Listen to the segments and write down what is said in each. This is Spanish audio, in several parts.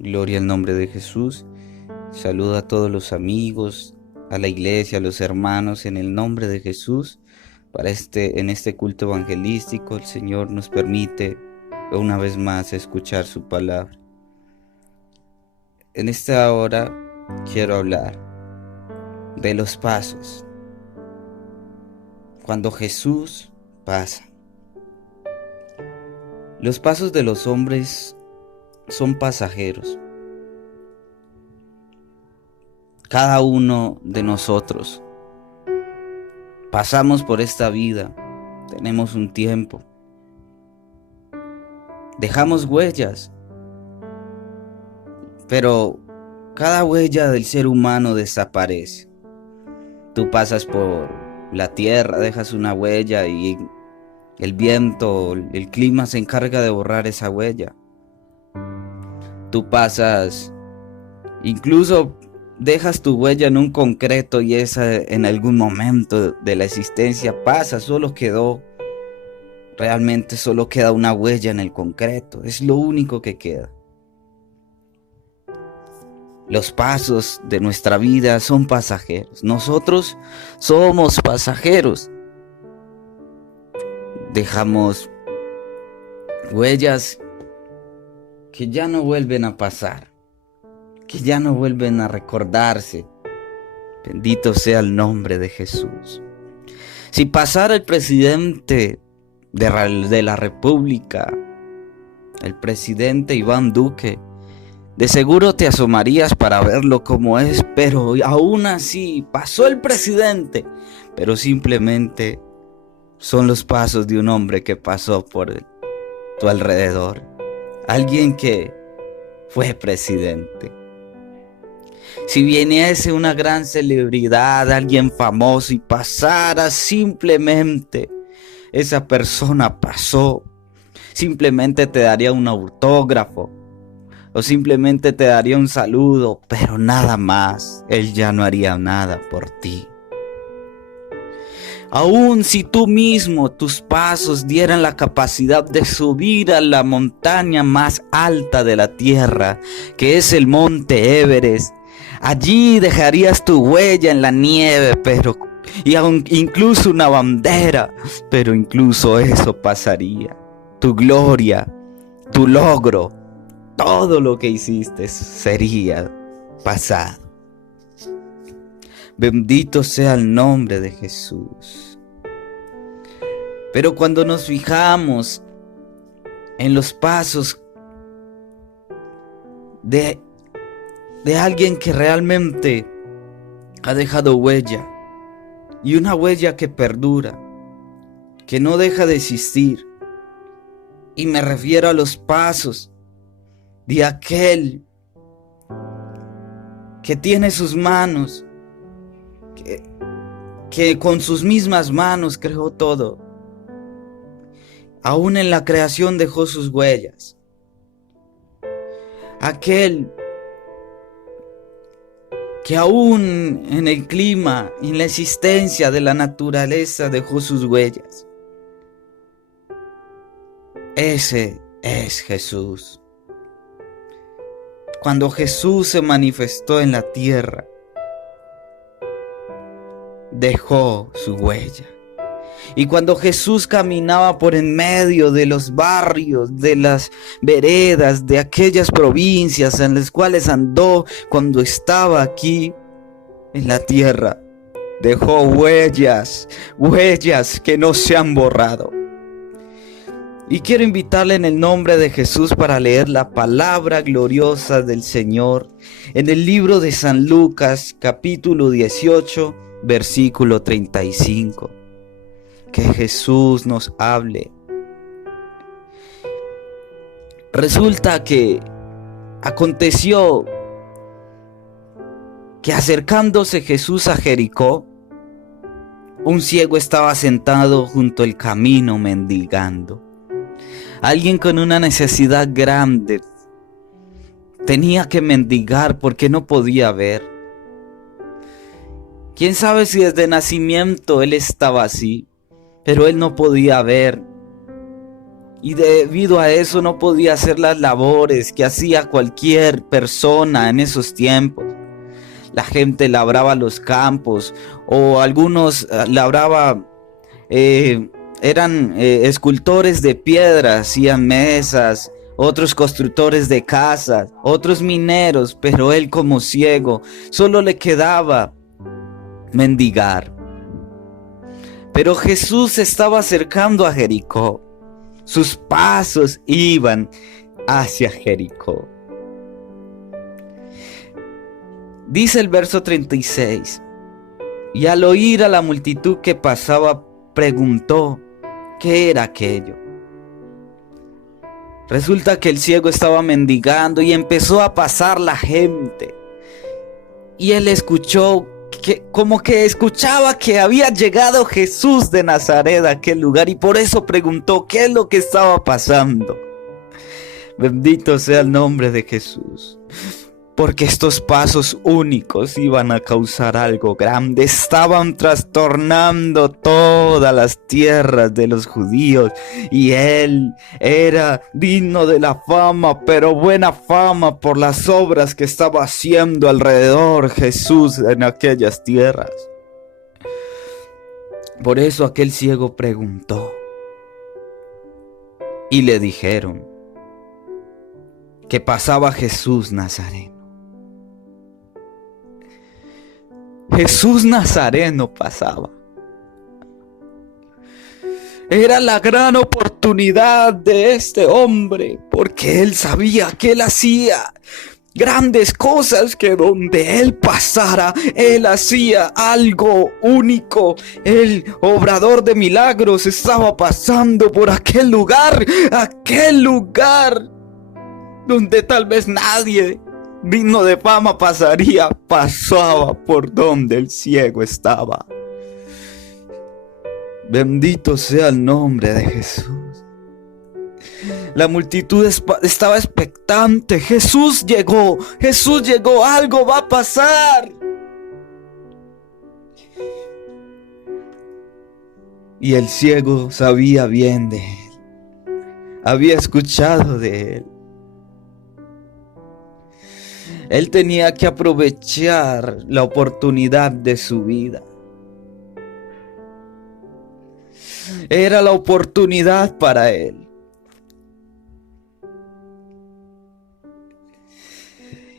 Gloria al nombre de Jesús. Saludo a todos los amigos, a la iglesia, a los hermanos en el nombre de Jesús. En este culto evangelístico, el Señor nos permite una vez más escuchar su palabra. En esta hora quiero hablar de los pasos. Cuando Jesús pasa. Los pasos de los hombres son pasajeros. Cada uno de nosotros pasamos por esta vida, tenemos un tiempo, dejamos huellas, pero cada huella del ser humano desaparece. Tú pasas por la tierra, dejas una huella y el viento, el clima se encarga de borrar esa huella. Tú pasas, incluso dejas tu huella en un concreto y esa en algún momento de la existencia pasa, realmente solo queda una huella en el concreto, es lo único que queda. Los pasos de nuestra vida son pasajeros, nosotros somos pasajeros. Dejamos huellas que ya no vuelven a pasar, que ya no vuelven a recordarse. Bendito sea el nombre de Jesús. Si pasara el presidente de la República, el presidente Iván Duque, de seguro te asomarías para verlo como es, pero aún así pasó el presidente, pero simplemente son los pasos de un hombre que pasó por tu alrededor, alguien que fue presidente. Si viniese una gran celebridad, alguien famoso y pasara simplemente, esa persona pasó, simplemente te daría un autógrafo o simplemente te daría un saludo, pero nada más, él ya no haría nada por ti. Aún si tú mismo, tus pasos dieran la capacidad de subir a la montaña más alta de la tierra, que es el monte Everest, allí dejarías tu huella en la nieve, incluso una bandera, pero incluso eso pasaría. Tu gloria, tu logro, todo lo que hiciste sería pasado. Bendito sea el nombre de Jesús. Pero cuando nos fijamos en los pasos de alguien que realmente ha dejado huella, y una huella que perdura, que no deja de existir, y me refiero a los pasos de aquel que tiene sus manos, que con sus mismas manos creó todo. Aún en la creación dejó sus huellas. Aquel que aún en el clima, en la existencia de la naturaleza dejó sus huellas. Ese es Jesús. Cuando Jesús se manifestó en la tierra, dejó su huella. Y cuando Jesús caminaba por en medio de los barrios, de las veredas, de aquellas provincias en las cuales andó cuando estaba aquí en la tierra, dejó huellas que no se han borrado. Y quiero invitarle en el nombre de Jesús para leer la palabra gloriosa del Señor en el libro de San Lucas, capítulo 18, versículo 35. Que Jesús nos hable. Resulta que aconteció que acercándose Jesús a Jericó, un ciego estaba sentado junto al camino mendigando. Alguien con una necesidad grande tenía que mendigar porque no podía ver. Quién sabe si desde nacimiento él estaba así, pero él no podía ver. Y debido a eso no podía hacer las labores que hacía cualquier persona en esos tiempos. La gente labraba los campos, o algunos eran escultores de piedra, hacían mesas, otros constructores de casas, otros mineros, pero él, como ciego, solo le quedaba mendigar. Pero Jesús se estaba acercando a Jericó. Sus pasos iban hacia Jericó. Dice el verso 36: y al oír a la multitud que pasaba, preguntó qué era aquello. Resulta que el ciego estaba mendigando y empezó a pasar la gente. Y él escuchó como que escuchaba que había llegado Jesús de Nazaret a aquel lugar, y por eso preguntó qué es lo que estaba pasando. Bendito sea el nombre de Jesús, porque estos pasos únicos iban a causar algo grande. Estaban trastornando todas las tierras de los judíos, y él era digno de la fama, pero buena fama por las obras que estaba haciendo alrededor Jesús en aquellas tierras. Por eso aquel ciego preguntó, y le dijeron que pasaba Jesús Nazareno. Jesús Nazareno pasaba. Era la gran oportunidad de este hombre, porque él sabía que él hacía grandes cosas, que donde él pasara, él hacía algo único. El obrador de milagros estaba pasando por aquel lugar donde tal vez nadie digno de fama pasaría. Pasaba por donde el ciego estaba. Bendito sea el nombre de Jesús. La multitud estaba expectante. Jesús llegó, algo va a pasar. Y el ciego sabía bien de él, había escuchado de él. Él tenía que aprovechar la oportunidad de su vida. Era la oportunidad para él.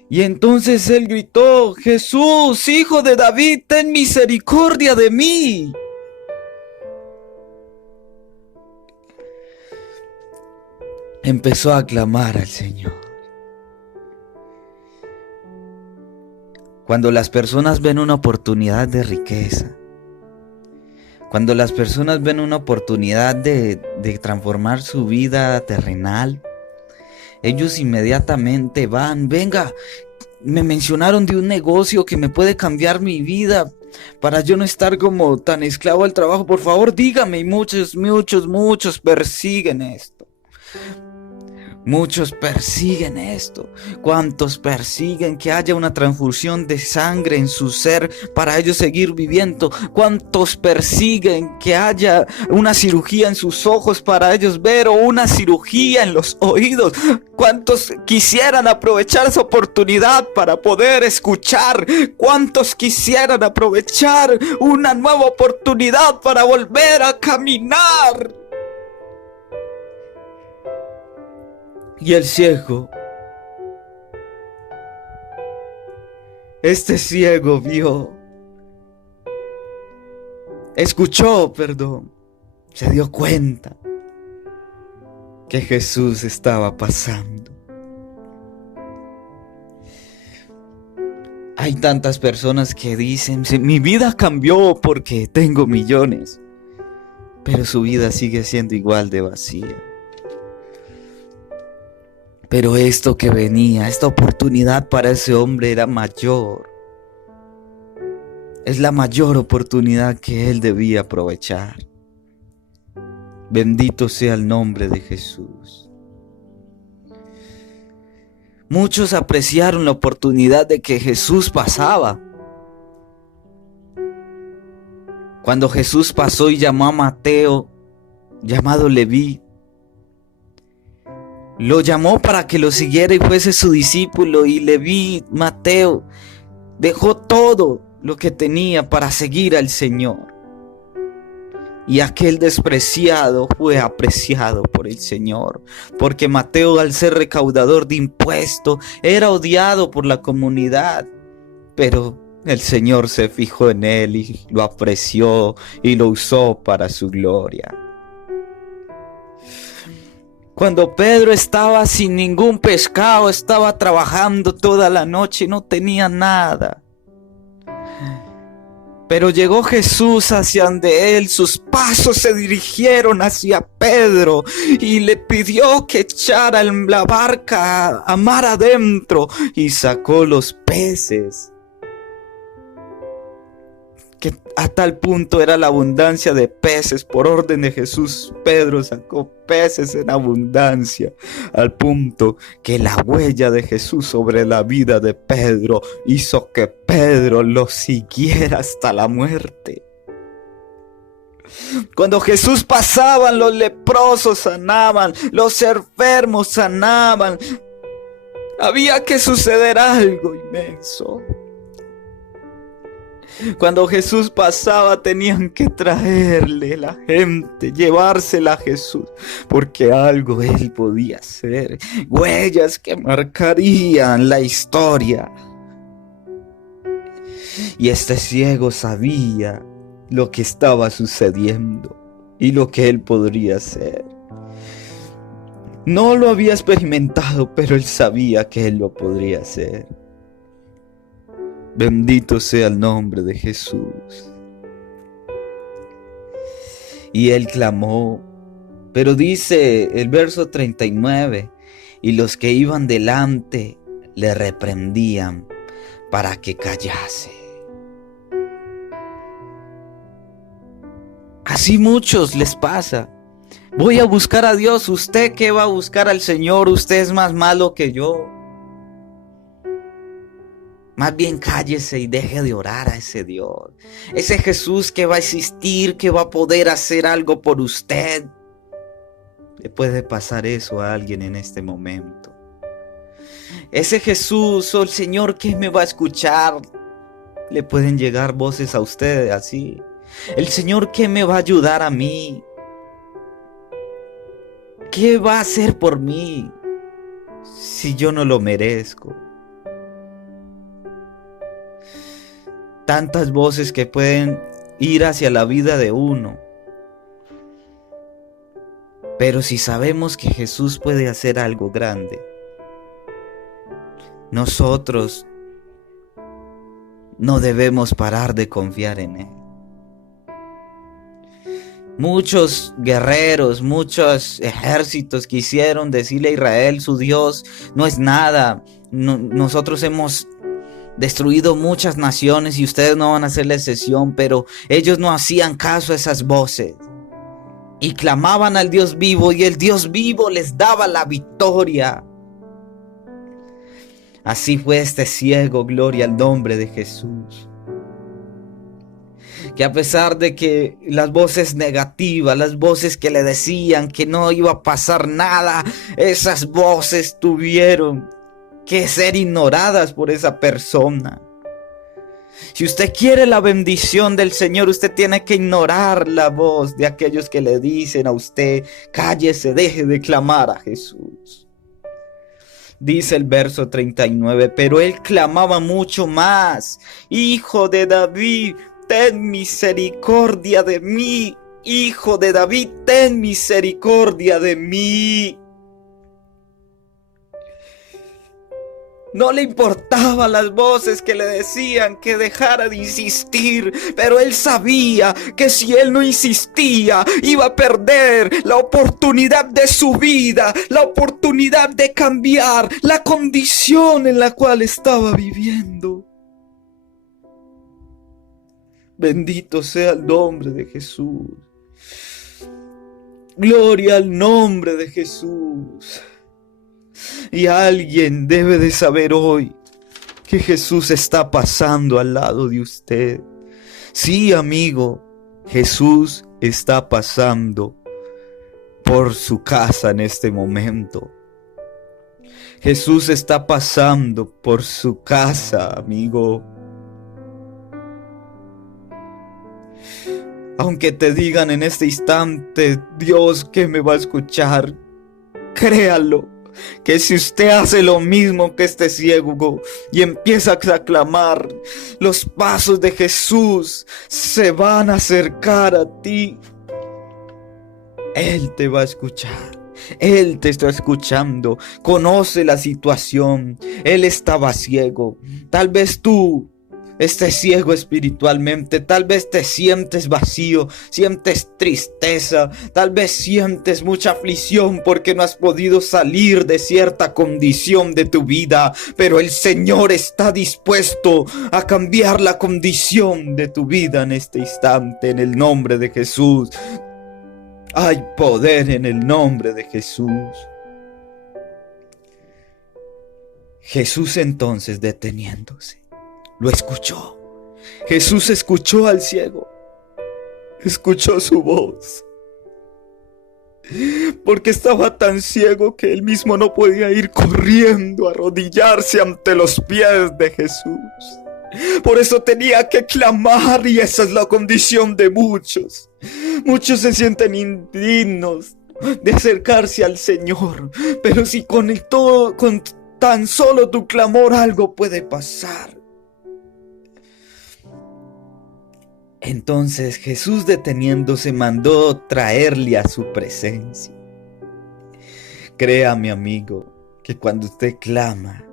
Y entonces él gritó: Jesús, hijo de David, ten misericordia de mí. Empezó a clamar al Señor. Cuando las personas ven una oportunidad de riqueza, cuando las personas ven una oportunidad de transformar su vida terrenal, ellos inmediatamente van: venga, me mencionaron de un negocio que me puede cambiar mi vida para yo no estar como tan esclavo al trabajo, por favor dígame. Y muchos persiguen esto. Muchos persiguen esto. ¿Cuántos persiguen que haya una transfusión de sangre en su ser para ellos seguir viviendo? ¿Cuántos persiguen que haya una cirugía en sus ojos para ellos ver, o una cirugía en los oídos? ¿Cuántos quisieran aprovechar esa oportunidad para poder escuchar? ¿Cuántos quisieran aprovechar una nueva oportunidad para volver a caminar? Y el ciego, este ciego se dio cuenta que Jesús estaba pasando. Hay tantas personas que dicen: mi vida cambió porque tengo millones, pero su vida sigue siendo igual de vacía. Pero esto que venía, esta oportunidad para ese hombre era mayor. Es la mayor oportunidad que él debía aprovechar. Bendito sea el nombre de Jesús. Muchos apreciaron la oportunidad de que Jesús pasaba. Cuando Jesús pasó y llamó a Mateo, llamado Leví, lo llamó para que lo siguiera y fuese su discípulo. Y Leví, Mateo, dejó todo lo que tenía para seguir al Señor. Y aquel despreciado fue apreciado por el Señor, porque Mateo, al ser recaudador de impuestos, era odiado por la comunidad. Pero el Señor se fijó en él y lo apreció y lo usó para su gloria. Cuando Pedro estaba sin ningún pescado, estaba trabajando toda la noche y no tenía nada. Pero llegó Jesús hacia donde él, sus pasos se dirigieron hacia Pedro y le pidió que echara la barca a mar adentro y sacó los peces. Que a tal punto era la abundancia de peces, por orden de Jesús, Pedro sacó peces en abundancia, al punto que la huella de Jesús sobre la vida de Pedro hizo que Pedro lo siguiera hasta la muerte. Cuando Jesús pasaba, los leprosos sanaban, los enfermos sanaban. Había que suceder algo inmenso. Cuando Jesús pasaba, tenían que traerle la gente, llevársela a Jesús, porque algo él podía hacer, huellas que marcarían la historia. Y este ciego sabía lo que estaba sucediendo y lo que él podría hacer. No lo había experimentado, pero él sabía que él lo podría hacer. Bendito sea el nombre de Jesús. Y él clamó, pero dice el verso 39, y los que iban delante le reprendían para que callase. Así muchos les pasa. Voy a buscar a Dios. ¿Usted qué va a buscar al Señor? Usted es más malo que yo. Más bien cállese y deje de orar a ese Dios. Ese Jesús que va a existir, que va a poder hacer algo por usted. Le puede pasar eso a alguien en este momento. Ese Jesús o el Señor que me va a escuchar. Le pueden llegar voces a usted así. El Señor que me va a ayudar a mí. ¿Qué va a hacer por mí si yo no lo merezco? Tantas voces que pueden ir hacia la vida de uno. Pero si sabemos que Jesús puede hacer algo grande, nosotros no debemos parar de confiar en Él. Muchos guerreros, muchos ejércitos quisieron decirle a Israel, su Dios no es nada. Nosotros hemos destruido muchas naciones y ustedes no van a hacer la excepción, pero ellos no hacían caso a esas voces y clamaban al Dios vivo, y el Dios vivo les daba la victoria. Así fue este ciego, gloria al nombre de Jesús, que a pesar de que las voces negativas, las voces que le decían que no iba a pasar nada, esas voces tuvieron que ser ignoradas por esa persona. Si usted quiere la bendición del Señor, usted tiene que ignorar la voz de aquellos que le dicen a usted, cállese, deje de clamar a Jesús. Dice el verso 39, pero él clamaba mucho más, Hijo de David, ten misericordia de mí. Hijo de David, ten misericordia de mí. No le importaban las voces que le decían que dejara de insistir, pero él sabía que si él no insistía, iba a perder la oportunidad de su vida, la oportunidad de cambiar la condición en la cual estaba viviendo. Bendito sea el nombre de Jesús. Gloria al nombre de Jesús. Y alguien debe de saber hoy que Jesús está pasando al lado de usted. Sí, amigo, Jesús está pasando por su casa en este momento. Jesús está pasando por su casa, amigo. Aunque te digan en este instante, Dios que me va a escuchar, créalo, que si usted hace lo mismo que este ciego y empieza a clamar, los pasos de Jesús se van a acercar a ti. Él te va a escuchar. Él te está escuchando, conoce la situación. Él estaba ciego. Tal vez tú estés ciego espiritualmente, tal vez te sientes vacío, sientes tristeza, tal vez sientes mucha aflicción porque no has podido salir de cierta condición de tu vida, pero el Señor está dispuesto a cambiar la condición de tu vida en este instante, en el nombre de Jesús. Hay poder en el nombre de Jesús. Jesús entonces, deteniéndose, lo escuchó. Jesús escuchó al ciego. Escuchó su voz. Porque estaba tan ciego que él mismo no podía ir corriendo a arrodillarse ante los pies de Jesús. Por eso tenía que clamar, y esa es la condición de muchos. Muchos se sienten indignos de acercarse al Señor, pero si con tan solo tu clamor algo puede pasar. Entonces Jesús, deteniéndose, mandó traerle a su presencia. Créame, amigo, que cuando usted clama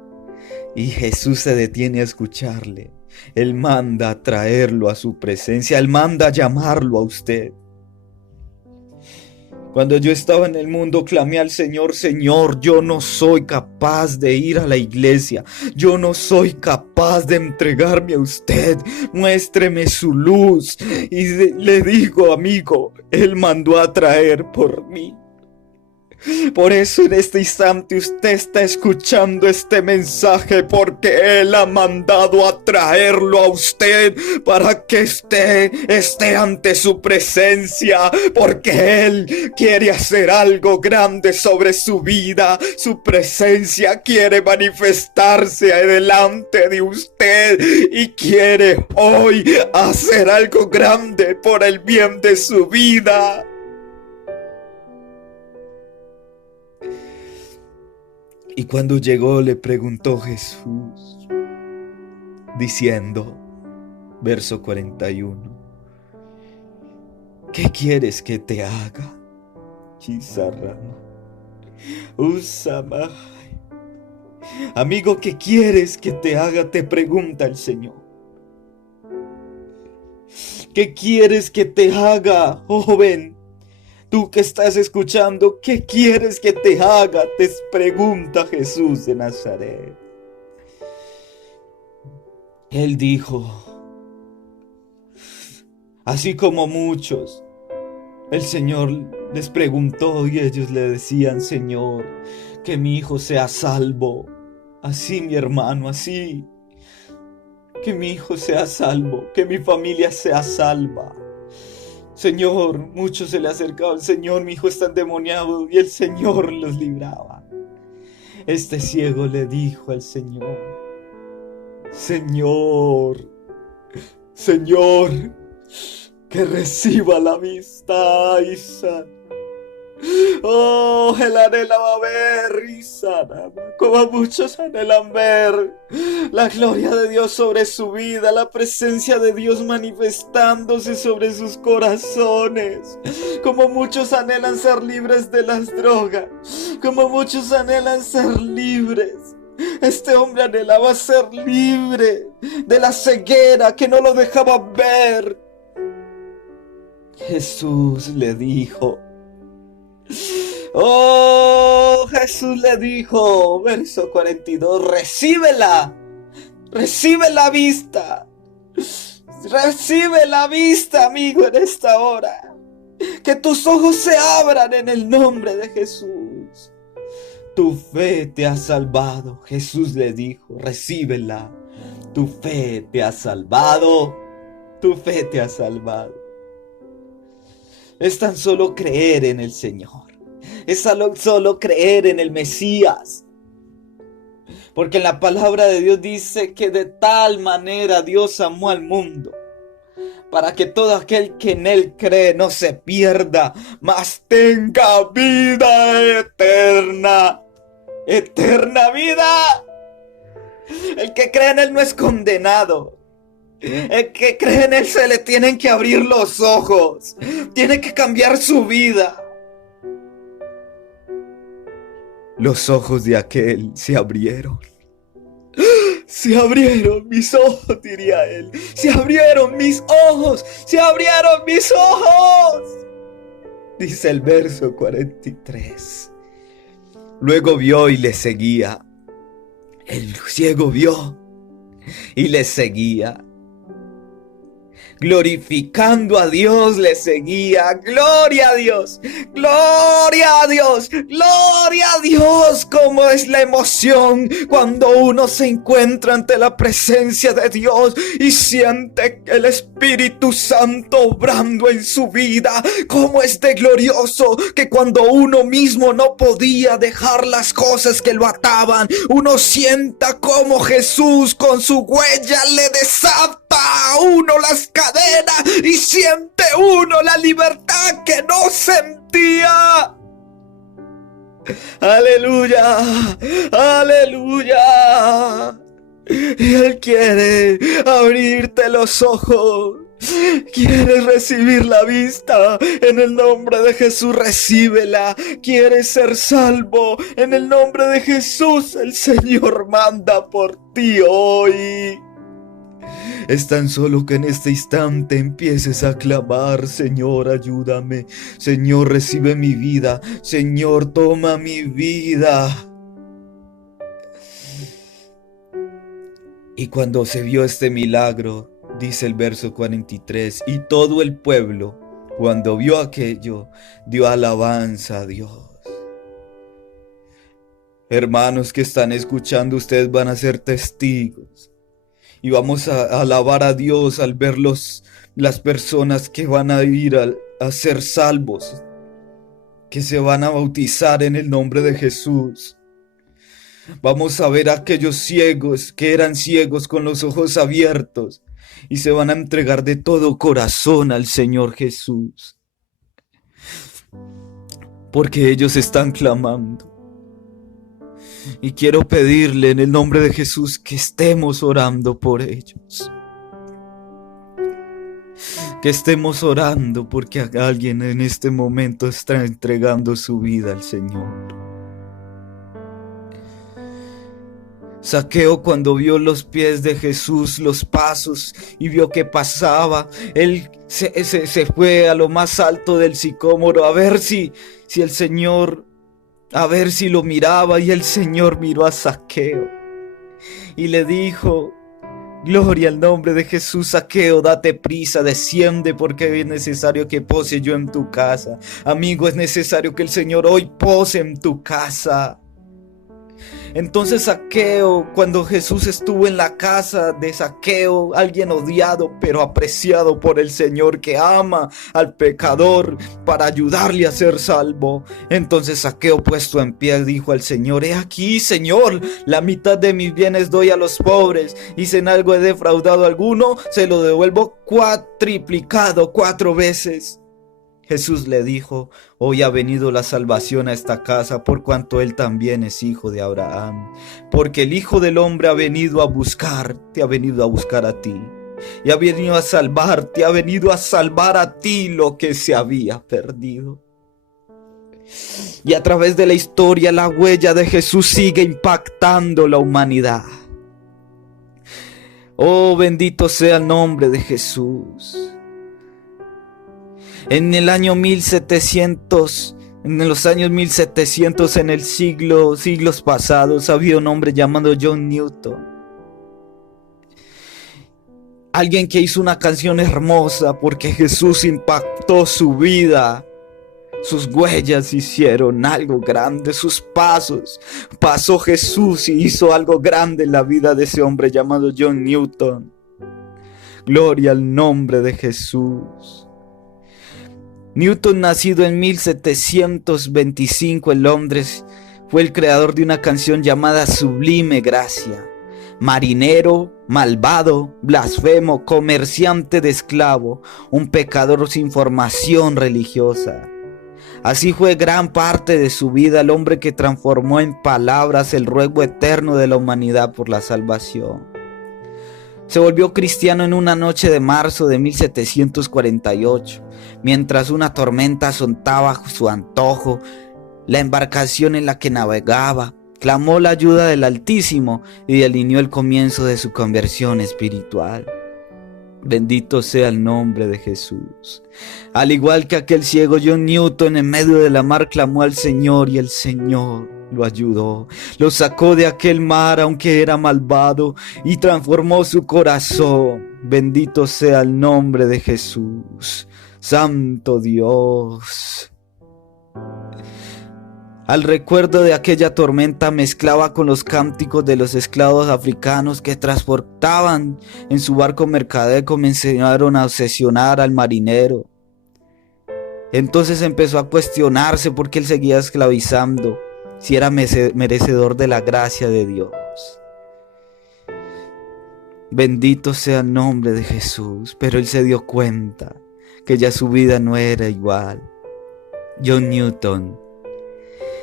y Jesús se detiene a escucharle, Él manda a traerlo a su presencia, Él manda a llamarlo a usted. Cuando yo estaba en el mundo, clamé al Señor: Señor, yo no soy capaz de ir a la iglesia, yo no soy capaz de entregarme a usted, muéstreme su luz. Y le digo, amigo, Él mandó a traer por mí. Por eso en este instante usted está escuchando este mensaje, porque Él ha mandado a traerlo a usted para que usted esté ante su presencia, porque Él quiere hacer algo grande sobre su vida. Su presencia quiere manifestarse delante de usted y quiere hoy hacer algo grande por el bien de su vida. Y cuando llegó, le preguntó Jesús, diciendo, verso 41, ¿qué quieres que te haga? Chisarrama, Usamay. Amigo, ¿qué quieres que te haga? Te pregunta el Señor. ¿Qué quieres que te haga, joven? Tú que estás escuchando, ¿qué quieres que te haga? Te pregunta Jesús de Nazaret. Él dijo, así como muchos, el Señor les preguntó y ellos le decían, Señor, que mi hijo sea salvo. Así, mi hermano, así. Que mi hijo sea salvo, que mi familia sea salva. Señor, muchos se le acercaban, Señor, mi hijo está endemoniado, y el Señor los libraba. Este ciego le dijo al Señor, Señor, Señor, que reciba la vista, Isa. Oh, él anhelaba ver, Isa, como muchos anhelan ver la gloria de Dios sobre su vida, la presencia de Dios manifestándose sobre sus corazones, como muchos anhelan ser libres de las drogas, como muchos anhelan ser libres. Este hombre anhelaba ser libre de la ceguera que no lo dejaba ver. Jesús le dijo, oh, Jesús le dijo, verso 42, recíbela, recibe la vista, recibe la vista, amigo, en esta hora. Que tus ojos se abran en el nombre de Jesús. Tu fe te ha salvado. Jesús le dijo, recíbela. Tu fe te ha salvado. Tu fe te ha salvado. Es tan solo creer en el Señor. Es solo creer en el Mesías. Porque la palabra de Dios dice que de tal manera Dios amó al mundo, para que todo aquel que en Él cree no se pierda, mas tenga vida eterna. Eterna vida. El que cree en Él no es condenado. El que cree en Él se le tienen que abrir los ojos. Tiene que cambiar su vida. Los ojos de aquel se abrieron. Se abrieron mis ojos, diría él. Se abrieron mis ojos. Se abrieron mis ojos. Dice el verso 43. Luego vio y le seguía. El ciego vio y le seguía. Glorificando a Dios le seguía. Gloria a Dios, gloria a Dios, gloria a Dios. Cómo es la emoción cuando uno se encuentra ante la presencia de Dios y siente el Espíritu Santo obrando en su vida. Cómo es de glorioso que cuando uno mismo no podía dejar las cosas que lo ataban, uno sienta como Jesús con su huella le desata a uno las cadenas y siente uno la libertad que no sentía. Aleluya, aleluya. Y Él quiere abrirte los ojos. ¿Quieres recibir la vista? En el nombre de Jesús, recíbela. ¿Quieres ser salvo? En el nombre de Jesús, el Señor manda por ti hoy. Es tan solo que en este instante empieces a clamar: Señor, ayúdame. Señor, recibe mi vida. Señor, toma mi vida. Y cuando se vio este milagro, dice el verso 43, y todo el pueblo, cuando vio aquello, dio alabanza a Dios. Hermanos que están escuchando, ustedes van a ser testigos. Y vamos a alabar a Dios al ver las personas que van a ir a ser salvos, que se van a bautizar en el nombre de Jesús. Vamos a ver a aquellos ciegos que eran ciegos con los ojos abiertos y se van a entregar de todo corazón al Señor Jesús. Porque ellos están clamando. Y quiero pedirle en el nombre de Jesús que estemos orando por ellos. Que estemos orando porque alguien en este momento está entregando su vida al Señor. Zaqueo, cuando vio los pies de Jesús, los pasos, y vio que pasaba, él se fue a lo más alto del sicómoro a ver si el Señor... a ver si lo miraba, y el Señor miró a Zaqueo y le dijo: gloria al nombre de Jesús. Zaqueo, date prisa, desciende, porque es necesario que pose yo en tu casa. Amigo, es necesario que el Señor hoy pose en tu casa. Entonces Zaqueo, cuando Jesús estuvo en la casa de Zaqueo, alguien odiado pero apreciado por el Señor, que ama al pecador para ayudarle a ser salvo. Entonces Zaqueo, puesto en pie, dijo al Señor: he aquí, Señor, la mitad de mis bienes doy a los pobres, y si en algo he defraudado a alguno, se lo devuelvo cuatriplicado 4 veces. Jesús le dijo: hoy ha venido la salvación a esta casa, por cuanto él también es hijo de Abraham. Porque el Hijo del Hombre ha venido a buscarte, ha venido a buscar a ti. Y ha venido a salvarte, ha venido a salvar a ti lo que se había perdido. Y a través de la historia, la huella de Jesús sigue impactando la humanidad. Oh, bendito sea el nombre de Jesús. En el año 1700, en los años 1700, en el siglos pasados, había un hombre llamado John Newton. Alguien que hizo una canción hermosa porque Jesús impactó su vida. Sus huellas hicieron algo grande, sus pasos. Pasó Jesús y hizo algo grande en la vida de ese hombre llamado John Newton. Gloria al nombre de Jesús. Newton, nacido en 1725 en Londres, Fue el creador de una canción llamada Sublime Gracia. Marinero, malvado, blasfemo, comerciante de esclavo, un pecador sin formación religiosa. Así fue gran parte de su vida el hombre que transformó en palabras el ruego eterno de la humanidad por la salvación. Se volvió cristiano en una noche de marzo de 1748, mientras una tormenta azotaba su antojo, la embarcación en la que navegaba. Clamó la ayuda del Altísimo y delineó el comienzo de su conversión espiritual. Bendito sea el nombre de Jesús. Al igual que aquel ciego John Newton, en medio de la mar clamó al Señor y el Señor lo ayudó. Lo sacó de aquel mar aunque era malvado y transformó su corazón. Bendito sea el nombre de Jesús. Santo Dios. Al recuerdo de aquella tormenta mezclaba con los cánticos de los esclavos africanos que transportaban en su barco mercader, comenzaron a obsesionar al marinero. Entonces empezó a cuestionarse por qué él seguía esclavizando, si era merecedor de la gracia de Dios. Bendito sea el nombre de Jesús, pero él se dio cuenta que ya su vida no era igual. John Newton,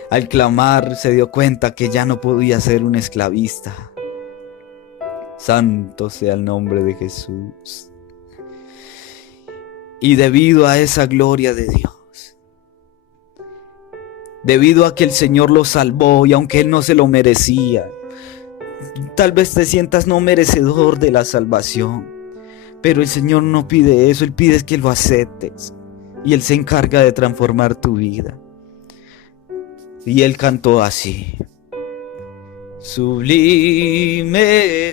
al clamar, se dio cuenta que ya no podía ser un esclavista. Santo sea el nombre de Jesús. Y debido a esa gloria de Dios, debido a que el Señor lo salvó y aunque Él no se lo merecía, tal vez te sientas no merecedor de la salvación, pero el Señor no pide eso, Él pide que lo aceptes y Él se encarga de transformar tu vida. Y él cantó así: sublime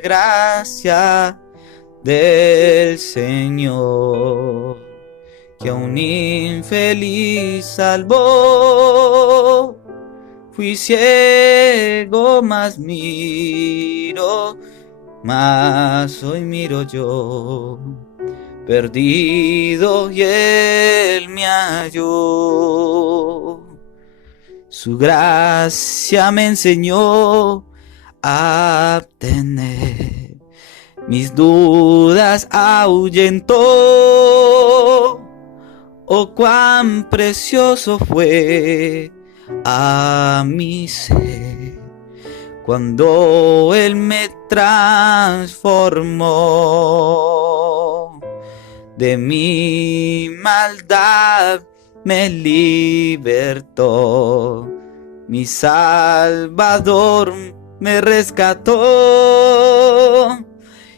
gracia del Señor, que a un infeliz salvó. Fui ciego, mas miro, mas hoy miro yo. Perdido y él me halló. Su gracia me enseñó a tener, mis dudas ahuyentó. Oh, cuán precioso fue a mi ser cuando Él me transformó. De mi maldad me libertó, mi Salvador me rescató,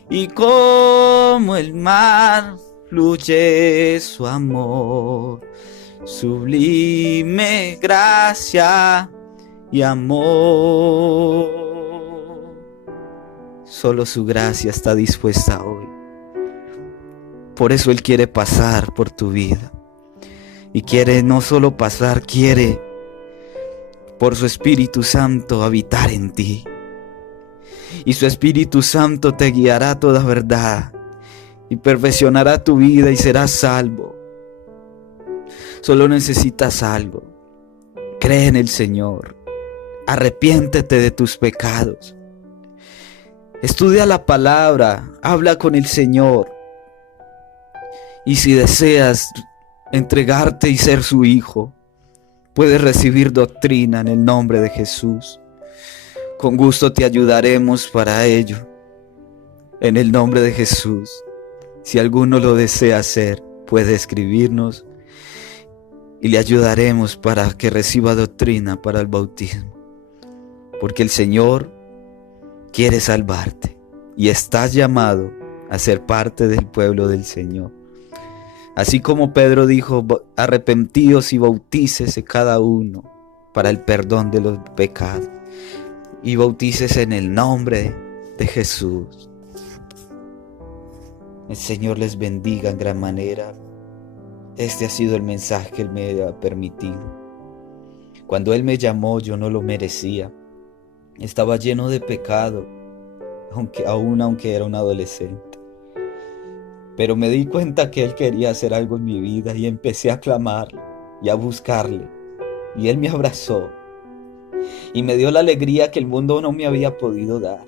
y como el mar fluye su amor, sublime gracia y amor. Solo su gracia está dispuesta hoy. Por eso Él quiere pasar por tu vida. Y quiere no solo pasar, quiere por su Espíritu Santo habitar en ti. Y su Espíritu Santo te guiará a toda verdad y perfeccionará tu vida y serás salvo. Solo necesitas algo. Cree en el Señor. Arrepiéntete de tus pecados. Estudia la palabra. Habla con el Señor. Y si deseas entregarte y ser su hijo, puedes recibir doctrina en el nombre de Jesús. Con gusto te ayudaremos para ello, en el nombre de Jesús. Si alguno lo desea hacer, puede escribirnos y le ayudaremos para que reciba doctrina para el bautismo. Porque el Señor quiere salvarte y estás llamado a ser parte del pueblo del Señor. Así como Pedro dijo: arrepentíos y bautícese cada uno para el perdón de los pecados. Y bautícese en el nombre de Jesús. El Señor les bendiga en gran manera. Este ha sido el mensaje que Él me ha permitido. Cuando Él me llamó, yo no lo merecía. Estaba lleno de pecado, aunque era un adolescente. Pero me di cuenta que Él quería hacer algo en mi vida y empecé a clamarle y a buscarle. Y Él me abrazó y me dio la alegría que el mundo no me había podido dar.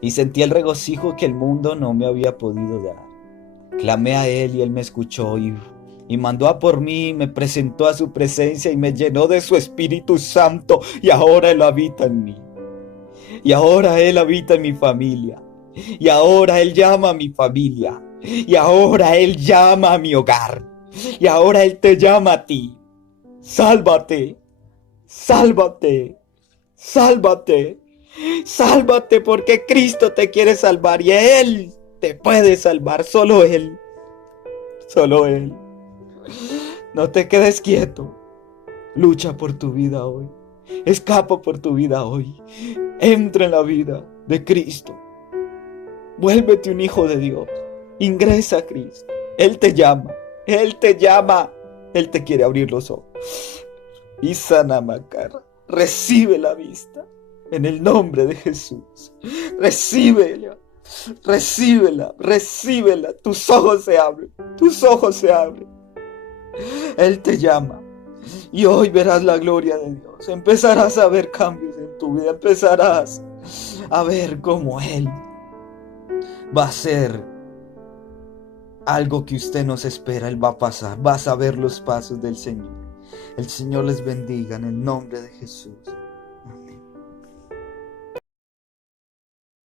Y sentí el regocijo que el mundo no me había podido dar. Clamé a Él y Él me escuchó y mandó a por mí, me presentó a su presencia y me llenó de su Espíritu Santo, y ahora Él habita en mí. Y ahora Él habita en mi familia. Y ahora Él llama a mi familia. Y ahora Él llama a mi hogar. Y ahora Él te llama a ti. Sálvate, sálvate, sálvate, sálvate, porque Cristo te quiere salvar y Él te puede salvar. Solo Él, solo Él. No te quedes quieto. Lucha por tu vida hoy. Escapa por tu vida hoy. Entra en la vida de Cristo. Vuélvete un hijo de Dios. Ingresa a Cristo. Él te llama. Él te llama. Él te quiere abrir los ojos. Y sana Macar. Recibe la vista. En el nombre de Jesús. Recíbela. Recíbela. Recíbela. Tus ojos se abren. Tus ojos se abren. Él te llama. Y hoy verás la gloria de Dios. Empezarás a ver cambios en tu vida. Empezarás a ver cómo Él va a hacer algo que usted no se espera. Él va a pasar. Vas a ver los pasos del Señor. El Señor les bendiga en el nombre de Jesús.